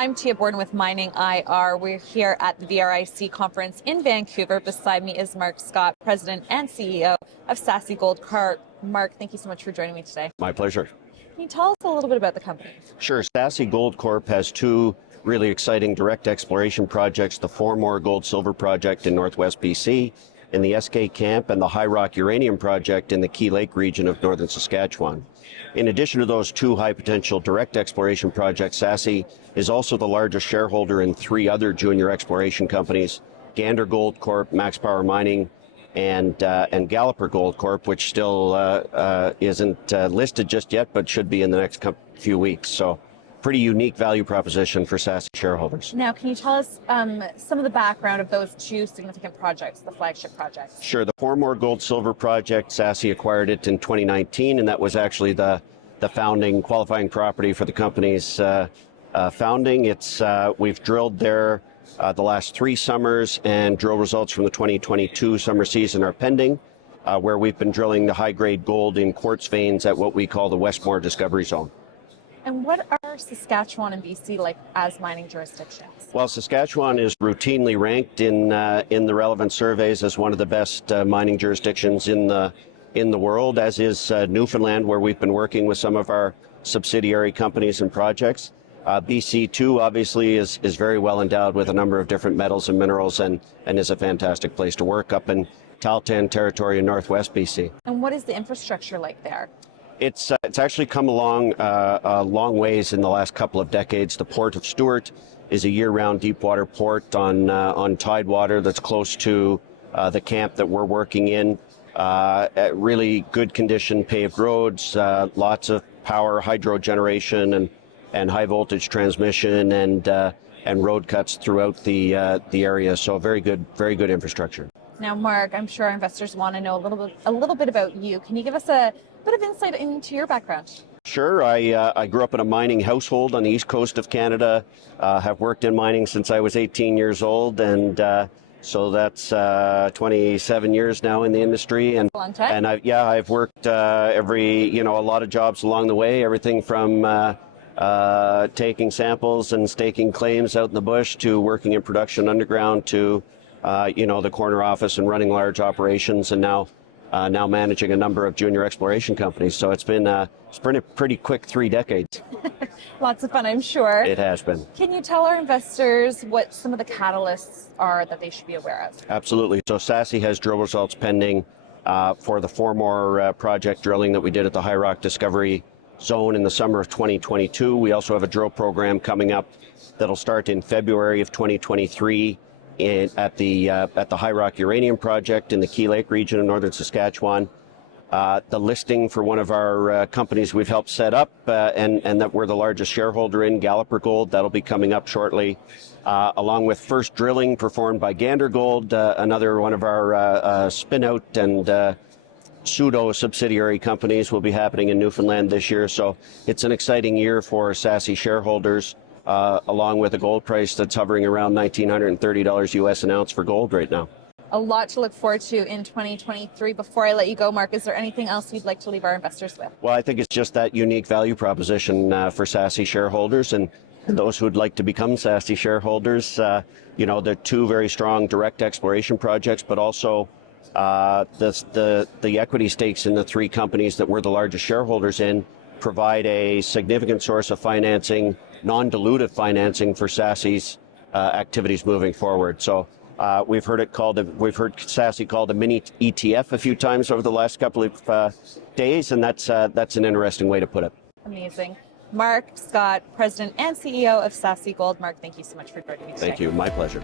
I'm Tia Borden with MiningIR. We're here at the VRIC conference in Vancouver. Beside me is Mark Scott, President and CEO of Sassy Gold Corp. Mark, thank you so much for joining me today. My pleasure. Can you tell us a little bit about the company? Sure. Sassy Gold Corp has two really exciting direct exploration projects, the Foremore Gold-Silver Project in Northwest B.C. and the Eskay Camp and the Highrock Uranium Project in the Key Lake region of northern Saskatchewan. In addition to those two high-potential direct exploration projects, Sassy is also the largest shareholder in three other junior exploration companies, Gander Gold Corp, MAX Power Mining, and Galloper Gold Corp, which still isn't listed just yet, but should be in the next few weeks. So, pretty unique value proposition for Sassy shareholders. Now, can you tell us some of the background of those two significant projects, the flagship projects? Sure. The Foremore Gold-Silver Project, Sassy acquired it in 2019, and that was actually the founding qualifying property for the company's founding. We've drilled there the last 3 summers, and drill results from the 2022 summer season are pending, where we've been drilling the high-grade gold in quartz veins at what we call the Westmore Discovery Zone. And what are Saskatchewan and BC like as mining jurisdictions? Well, Saskatchewan is routinely ranked in the relevant surveys as one of the best mining jurisdictions in the world, as is Newfoundland, where we've been working with some of our subsidiary companies and projects. BC too, obviously, is very well endowed with a number of different metals and minerals, and is a fantastic place to work up in Tahltan territory in Northwest BC. And what is the infrastructure like there? It's actually come along a long ways in the last couple of decades. The Port of Stewart is a year-round deep-water port on tidewater that's close to the camp that we're working in. Really good condition paved roads, lots of power, hydro generation, and high voltage transmission, and road cuts throughout the area. So very good infrastructure. Now, Mark, I'm sure our investors want to know a little bit about you. Can you give us a bit of insight into your background? Sure. I grew up in a mining household on the east coast of Canada. Have worked in mining since I was 18 years old, and so that's 27 years now in the industry. And a long time. And I've worked a lot of jobs along the way. Everything from taking samples and staking claims out in the bush to working in production underground to the corner office and running large operations, and now managing a number of junior exploration companies. So it's been a pretty quick 3 decades. Lots of fun, I'm sure. It has been. Can you tell our investors what some of the catalysts are that they should be aware of? Absolutely. So Sassy has drill results pending for the Foremore project drilling that we did at the Highrock Discovery Zone in the summer of 2022. We also have a drill program coming up that'll start in February of 2023 at the Highrock Uranium Project in the Key Lake region of northern Saskatchewan. The listing for one of our companies we've helped set up and that we're the largest shareholder in, Galloper Gold, that'll be coming up shortly, along with first drilling performed by Gander Gold, another one of our spin-out and pseudo-subsidiary companies, will be happening in Newfoundland this year. So it's an exciting year for Sassy shareholders, along with a gold price that's hovering around $1,930 US an ounce for gold right now. A lot to look forward to in 2023. Before I let you go, Mark, is there anything else you'd like to leave our investors with? Well, I think it's just that unique value proposition for Sassy shareholders and those who'd like to become Sassy shareholders. The two very strong direct exploration projects, but also the equity stakes in the 3 companies that we're the largest shareholders in provide a significant source of financing, non-dilutive financing for Sassy's activities moving forward. So we've heard Sassy called a mini ETF a few times over the last couple of days, and that's an interesting way to put it. Amazing. Mark Scott, President and CEO of Sassy Gold. Mark, thank you so much for joining me today. Thank you. My pleasure.